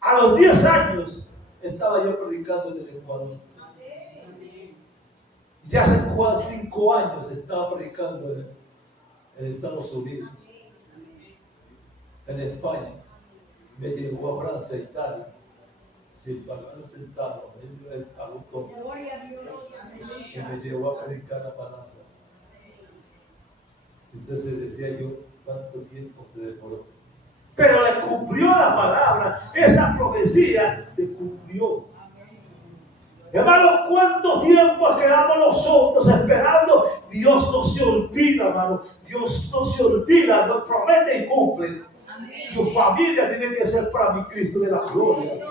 A los 10 años estaba yo predicando en el Ecuador. Ya hace 5 años estaba predicando en Estados Unidos, en España. Me llevó a Francia, Italia, sin pagar un centavo. Él pagó todo. Que me llevó a predicar la palabra. Entonces decía yo, ¿cuánto tiempo se demoró? Pero le cumplió la palabra, esa profecía se cumplió. Hermano, ¿cuánto tiempo quedamos nosotros esperando? Dios no se olvida, hermano. Dios no se olvida, nos promete y cumple. Tu familia tiene que ser para mi Cristo de la gloria.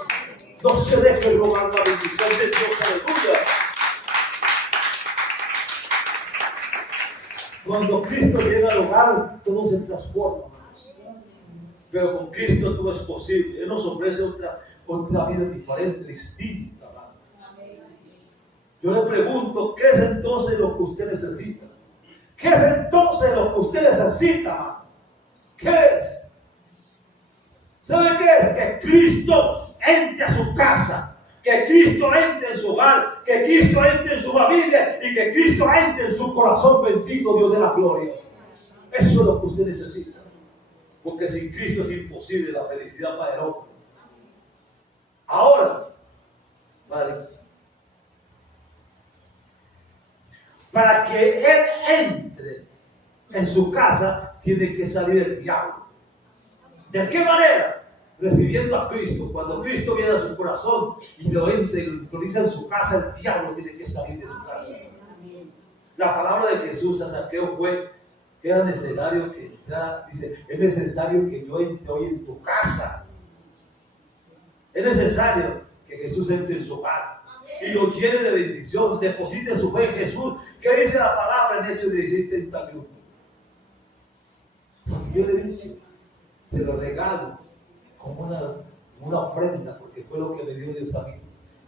No se deje robar la bendición de Dios, aleluya. Cuando Cristo llega al hogar, todo se transforma, hermanos. Pero con Cristo todo es posible. Él nos ofrece otra vida diferente, distinta, hermano. Yo le pregunto, ¿qué es entonces lo que usted necesita? ¿Qué es entonces lo que usted necesita, hermano? ¿Qué es? ¿Sabe qué es? Que Cristo entre a su casa, que Cristo entre en su hogar, que Cristo entre en su familia y que Cristo entre en su corazón, bendito Dios de la gloria. Eso es lo que usted necesita. Porque sin Cristo es imposible la felicidad para el hombre. Ahora, vale, para que Él entre en su casa, tiene que salir el diablo. ¿De qué manera? Recibiendo a Cristo. Cuando Cristo viene a su corazón y lo entra y lo introduce en su casa, el diablo tiene que salir de su casa. La palabra de Jesús a Zaqueo fue que era necesario que entrara. Dice, es necesario que yo entre hoy en tu casa. Es necesario que Jesús entre en su hogar y lo llene de bendición, deposite su fe en Jesús. ¿Qué dice la palabra en Hechos 16:31? Yo le dije, se lo regalo como una ofrenda, porque fue lo que me dio Dios a mí.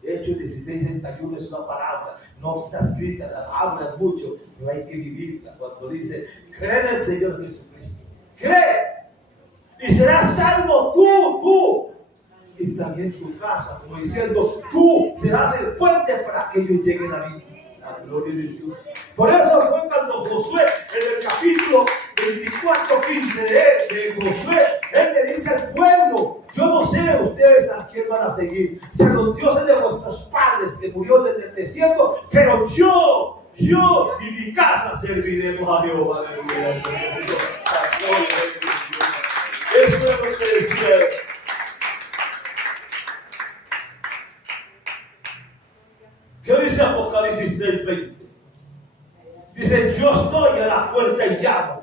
Hechos 16:61 es una palabra, no está escrita, la habla mucho, pero hay que vivirla. Cuando dice, cree en el Señor Jesucristo, cree, y serás salvo tú, y también tu casa, como diciendo, tú serás el puente para que ellos lleguen a mí. La gloria de Dios. Por eso fue cuando Josué, en el capítulo 24:15 de Josué, él le dice al pueblo, yo no sé ustedes a quién van a seguir, si a los dioses de vuestros padres que murió en el desierto, pero yo y mi casa serviremos a Jehová. Eso es lo que decía él. ¿Qué dice Apocalipsis 3:20? Dice, yo estoy a la puerta y llamo.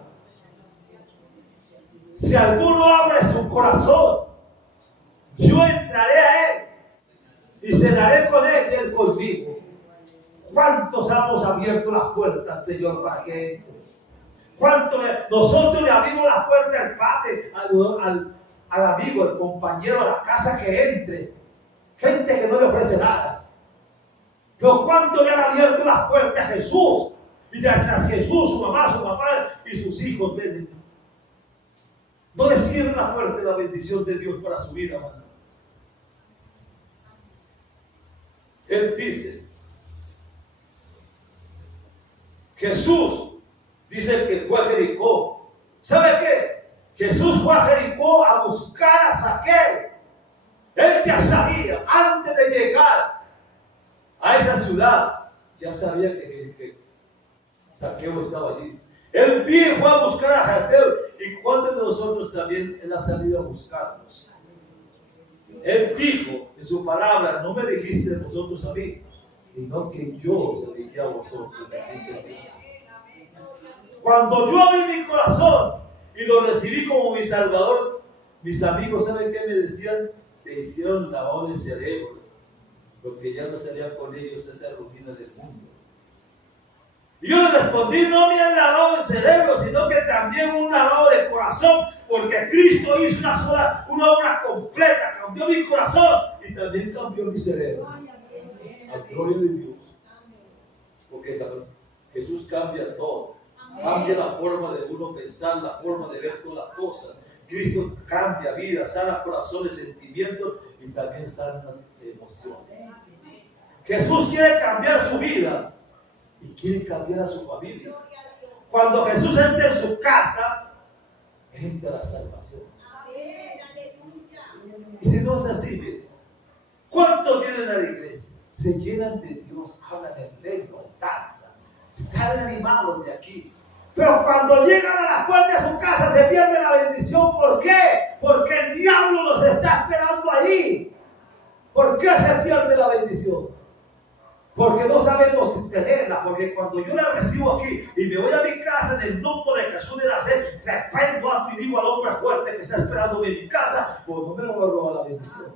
Si alguno abre su corazón, yo entraré a él y cenaré con él y él conmigo. ¿Cuántos hemos abierto las puertas, Señor, para que entre? Nosotros le abrimos las puertas al Padre, al amigo, al compañero, a la casa que entre? Gente que no le ofrece nada. Pero ¿cuánto le han abierto las puertas a Jesús? Y detrás Jesús, su mamá, su papá y sus hijos ven. No le cierren la puerta de la bendición de Dios para su vida, hermano. Él dice, Jesús dice que fue a Jericó. ¿Sabe qué? Jesús fue a Jericó a buscar a Zaqueo. Él ya sabía, antes de llegar a esa ciudad, ya sabía que Zaqueo estaba allí. Él fue a buscar a Zaqueo. ¿Y cuántos de nosotros también él ha salido a buscarnos? Él dijo en su palabra, no me dijiste de vosotros a mí, sino que yo te dije a vosotros. Cuando yo abrí mi corazón y lo recibí como mi Salvador, mis amigos, ¿saben qué me decían? Te hicieron lavado de cerebro, porque ya no salía con ellos esa rutina del mundo. Y yo le respondí, no me han lavado el cerebro, sino que también un lavado de corazón, porque Cristo hizo una obra completa, cambió mi corazón y también cambió mi cerebro. A gloria de Dios. Porque Jesús cambia todo. Cambia la forma de uno pensar, la forma de ver todas las cosas. Cristo cambia vida, sana corazones, sentimientos y también sana emociones. Jesús quiere cambiar su vida y quiere cambiar a su familia. Cuando Jesús entra en su casa, entra la salvación. Y si no es así, miren, ¿cuántos vienen a la iglesia? Se llenan de Dios, hablan en lengua, danzan, salen animados de aquí. Pero cuando llegan a la puerta de su casa se pierde la bendición. ¿Por qué? Porque el diablo los está esperando ahí. ¿Por qué se pierde la bendición? Porque no sabemos tenerla. Porque cuando yo la recibo aquí y me voy a mi casa en el nombre de Jesús de Nazaret, reprendo y digo al hombre fuerte que está esperándome en mi casa, pues no me lo voy a robar la bendición.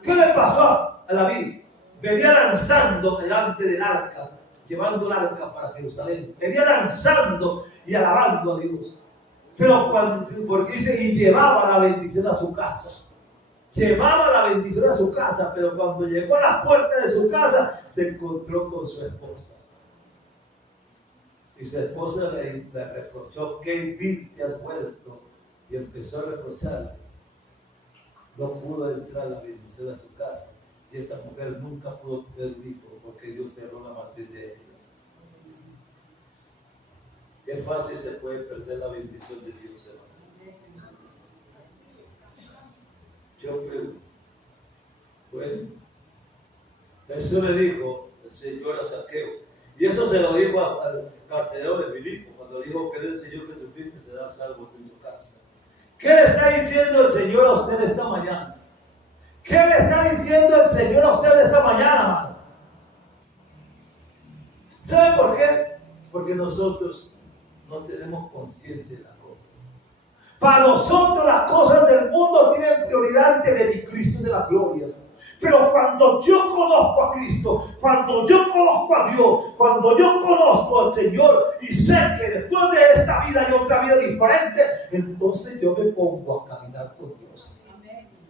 ¿Qué le pasó a David? Venía danzando delante del arca, llevando el arca para Jerusalén. Venía danzando y alabando a Dios. Pero porque dice, y llevaba la bendición a su casa. Llevaba la bendición a su casa, pero cuando llegó a la puerta de su casa, se encontró con su esposa. Y su esposa le reprochó, ¿qué vil te has vuelto? Y empezó a reprocharle. No pudo entrar la bendición a su casa. Y esta mujer nunca pudo tener un hijo porque Dios cerró la matriz de ella. Qué fácil se puede perder la bendición de Dios, hermano. Yo pregunto. Bueno, eso le dijo el Señor a Zaqueo. Y eso se lo dijo al carcelero de Filipo, cuando dijo que el Señor Jesucristo será salvo en tu casa. ¿Qué le está diciendo el Señor a usted esta mañana? ¿Qué le está diciendo el Señor a usted esta mañana, hermano? ¿Sabe por qué? Porque nosotros no tenemos conciencia de las cosas. Para nosotros las cosas del mundo tienen prioridad ante de mi Cristo de la gloria. Pero cuando yo conozco a Cristo, cuando yo conozco a Dios, cuando yo conozco al Señor y sé que después de esta vida hay otra vida diferente, entonces yo me pongo a caminar con Dios.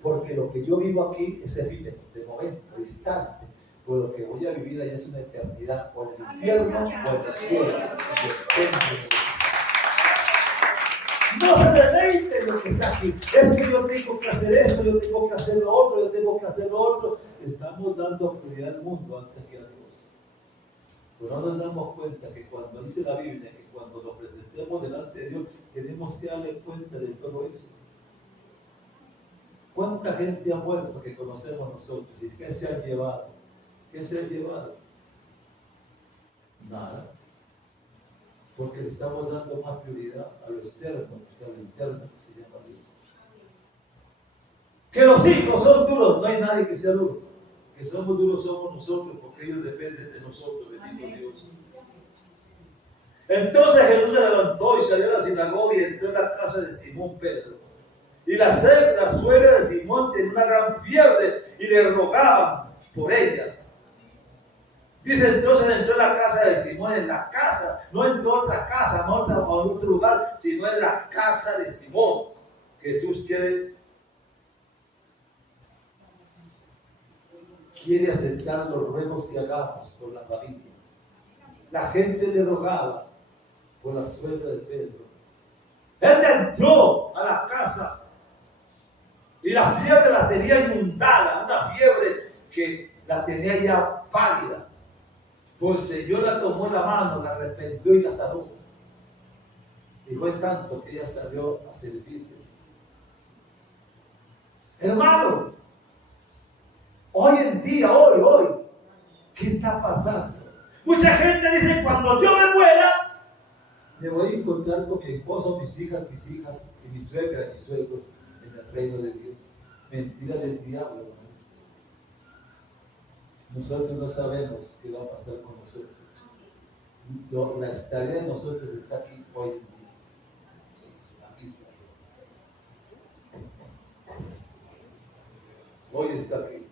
porque lo que yo vivo aquí es efímero, de momento, distante, pero lo que voy a vivir allá es una eternidad, o en el infierno o en el cielo. No se deleite en lo que está aquí. Es que yo tengo que hacer esto, yo tengo que hacer lo otro, yo tengo que hacer lo otro. Estamos dando prioridad al mundo antes que a Dios. Pero no nos damos cuenta que cuando dice la Biblia, que cuando nos presentemos delante de Dios, tenemos que darle cuenta de todo eso. ¿Cuánta gente ha muerto que conocemos nosotros? ¿Y qué se han llevado? ¿Qué se han llevado? Nada. Porque le estamos dando más prioridad a lo externo que a lo interno que se llama Dios. Que los hijos son duros, no hay nadie que sea duro. Que somos duros somos nosotros, porque ellos dependen de nosotros, bendito Dios. Entonces Jesús se levantó y salió a la sinagoga y entró en la casa de Simón Pedro. Y la suegra de Simón tenía una gran fiebre y le rogaban por ella. Dice, entonces entró en la casa de Simón, en la casa, no entró a otra casa, no a otro lugar, sino en la casa de Simón. Jesús quiere aceptar los ruegos que hagamos por la familia. La gente le rogaba por la suegra de Pedro. Él entró a la casa y la fiebre la tenía inundada, una fiebre que la tenía ya pálida. Pues el Señor la tomó en la mano, la arrepintió y la sanó. Y fue tanto que ella salió a servirles. Hermano, hoy en día, hoy, ¿qué está pasando? Mucha gente dice, cuando yo me muera, me voy a encontrar con mi esposo, mis hijas y mi suegra y mis suegros en el reino de Dios. Mentira del diablo, hermanos. Nosotros no sabemos qué va a pasar con nosotros. La estadía de nosotros está aquí hoy en día. Aquí está. Hoy está aquí.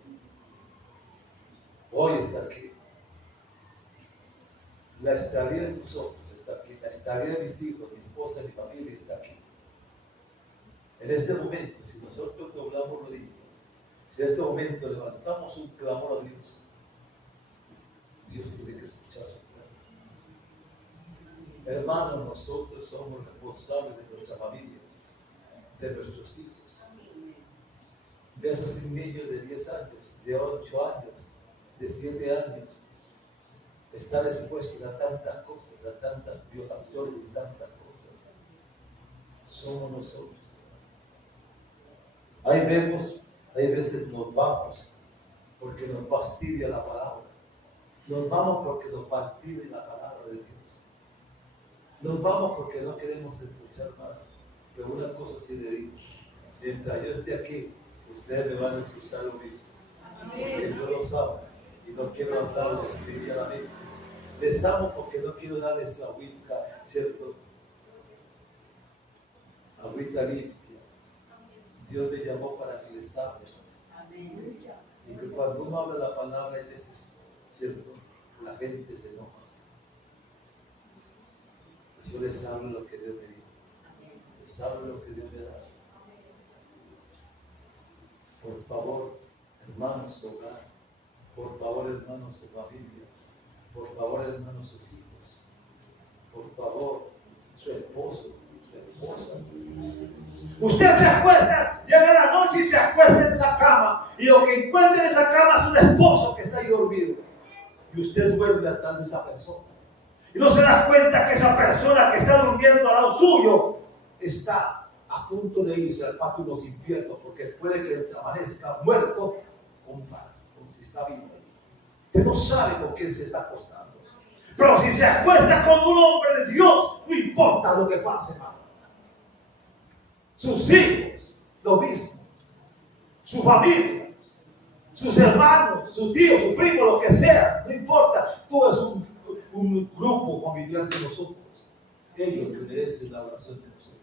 Hoy está aquí. La estadía de nosotros está aquí. La estadía de mis hijos, mi esposa y mi familia está aquí. En este momento, si nosotros doblamos rodillas, si en este momento levantamos un clamor a Dios, Dios tiene que escuchar su clamor. Hermanos, nosotros somos responsables de nuestra familia, de nuestros hijos, de esos niños de 10 años, de 8 años, de 7 años. Están expuestos a tantas cosas, a tantas violaciones y tantas cosas. Somos nosotros. Hay veces nos vamos porque nos fastidia la palabra. Nos vamos porque nos fastidia la palabra de Dios. Nos vamos porque no queremos escuchar más. Pero una cosa sí le digo, mientras yo esté aquí, ustedes me van a escuchar lo mismo. Porque yo lo saben y no quiero hablar de escribir a la mente. Les amo porque no quiero darles agüita, ¿cierto? Agüita limpia. Dios me llamó para que les hable. Y que cuando uno habla la palabra, hay veces, ¿cierto? La gente se enoja. Yo les hablo lo que Dios me dijo. Les hablo lo que Dios me da. Por favor, hermanos, su hogar. Por favor, hermanos, su familia. Por favor, hermanos, sus hijos. Por favor, su esposo, su esposa. Usted se acuesta, llega la noche y se acuesta en esa cama. Y lo que encuentra en esa cama es un esposo que está ahí dormido. Y usted duerme atrás de esa persona. Y no se da cuenta que esa persona que está durmiendo al lado suyo está a punto de irse al patio de los infiernos, porque puede que se amanezca muerto como si está vivo. Usted no sabe con quién se está acostando. Pero si se acuesta con un hombre de Dios, no importa lo que pase, hermano. Sus hijos, lo mismo. Su familia, sus hermanos, su tío, su primo, lo que sea, no importa. Todo es un grupo familiar de nosotros. Ellos merecen la oración de nosotros.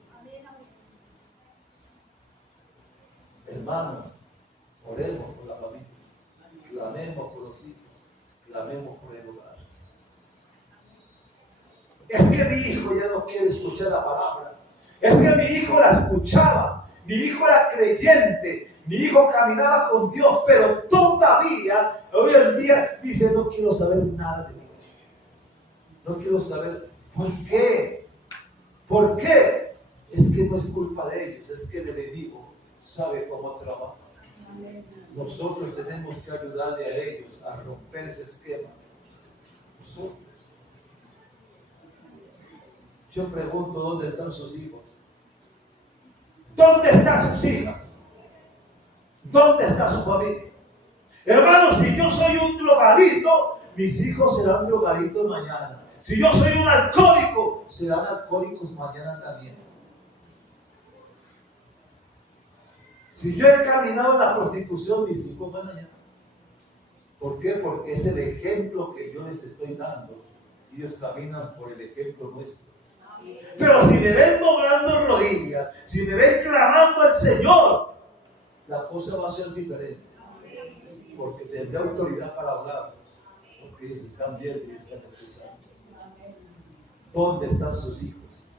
Hermanos, oremos por la familia, clamemos por los hijos, clamemos por el hogar. Es que mi hijo ya no quiere escuchar la palabra. Es que mi hijo la escuchaba Mi hijo era creyente, mi hijo caminaba con Dios, pero todavía, hoy en día, dice, no quiero saber nada de Dios. No quiero saber. ¿Por qué? ¿Por qué? Es que no es culpa de ellos, es que el enemigo sabe cómo trabaja. Nosotros tenemos que ayudarle a ellos a romper ese esquema. Nosotros. Yo pregunto, ¿dónde están sus hijos? ¿Dónde están sus hijas? ¿Dónde está su familia? Hermanos, si yo soy un drogadito, mis hijos serán drogaditos mañana. Si yo soy un alcohólico, serán alcohólicos mañana también. Si yo he caminado en la prostitución, mis hijos van allá. ¿Por qué? Porque es el ejemplo que yo les estoy dando. Ellos caminan por el ejemplo nuestro. Pero si me ven doblando rodillas, si me ven clamando al Señor, la cosa va a ser diferente. Porque tendré autoridad para hablar. Porque ellos están viendo y están escuchando. ¿Dónde están sus hijos?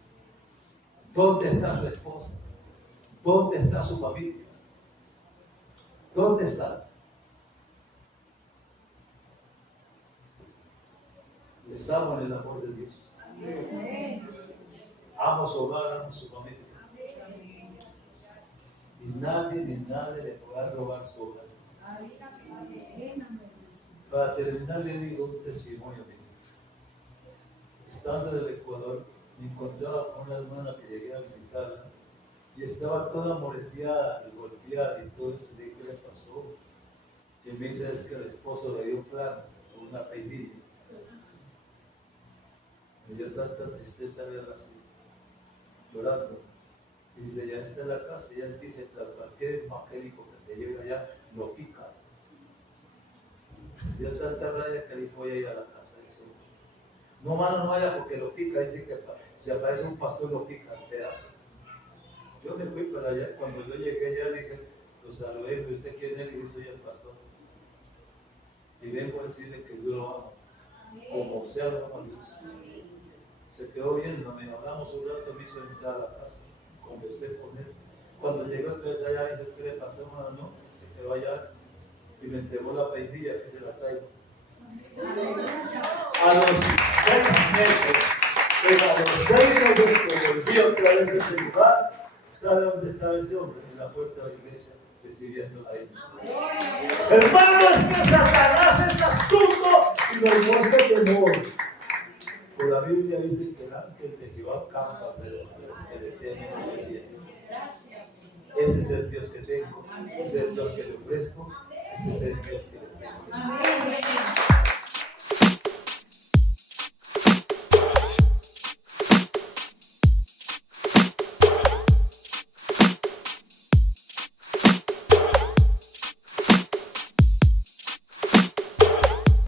¿Dónde está su esposa? ¿Dónde está su familia? ¿Dónde están? Les amo en el amor de Dios. Amo su hogar, amo su familia. Y nadie ni nadie le podrá robar su hogar. Para terminar, le digo un testimonio mío. Estando en el Ecuador, me encontraba con una hermana que llegué a visitarla y estaba toda moreteada y golpeada y todo eso. Le dije, ¿qué le pasó? Y me dice, es que el esposo le dio un plan, una peinilla. Me dio tanta tristeza verla así, llorando. Y dice, ya está en la casa, y él dice, cualquier evangélico que se lleve allá, lo pica. Me dio tanta rabia que le dijo, voy a ir a la casa. Dice, no, mano, no vaya porque lo pica. Dice que si aparece un pastor, lo pica en pedazos. Yo me fui para allá. Cuando yo llegué allá, dije, lo saludé, ¿y usted quién es? Y dice, soy el pastor. Y vengo a decirle que yo lo amo, como sea lo amo a Dios. Se quedó viéndome, hablamos un rato, me hizo entrar a la casa, conversé con él. Cuando llegué otra vez allá, dije, ¿qué le pasó, hermano? No, se quedó allá y me entregó la peinilla que se la traigo. A los 6 meses que volví otra vez a ese lugar, ¿sabe dónde estaba ese hombre? En la puerta de la iglesia, recibiendo a él. Hermano, es que Satanás es astuto y nos muestra temor. Pero la Biblia dice que el ángel de Jehová campa alrededor de los que le temen y le tienen. Ese es el Dios que tengo, ese es el Dios que le ofrezco, ese es el Dios que le tengo.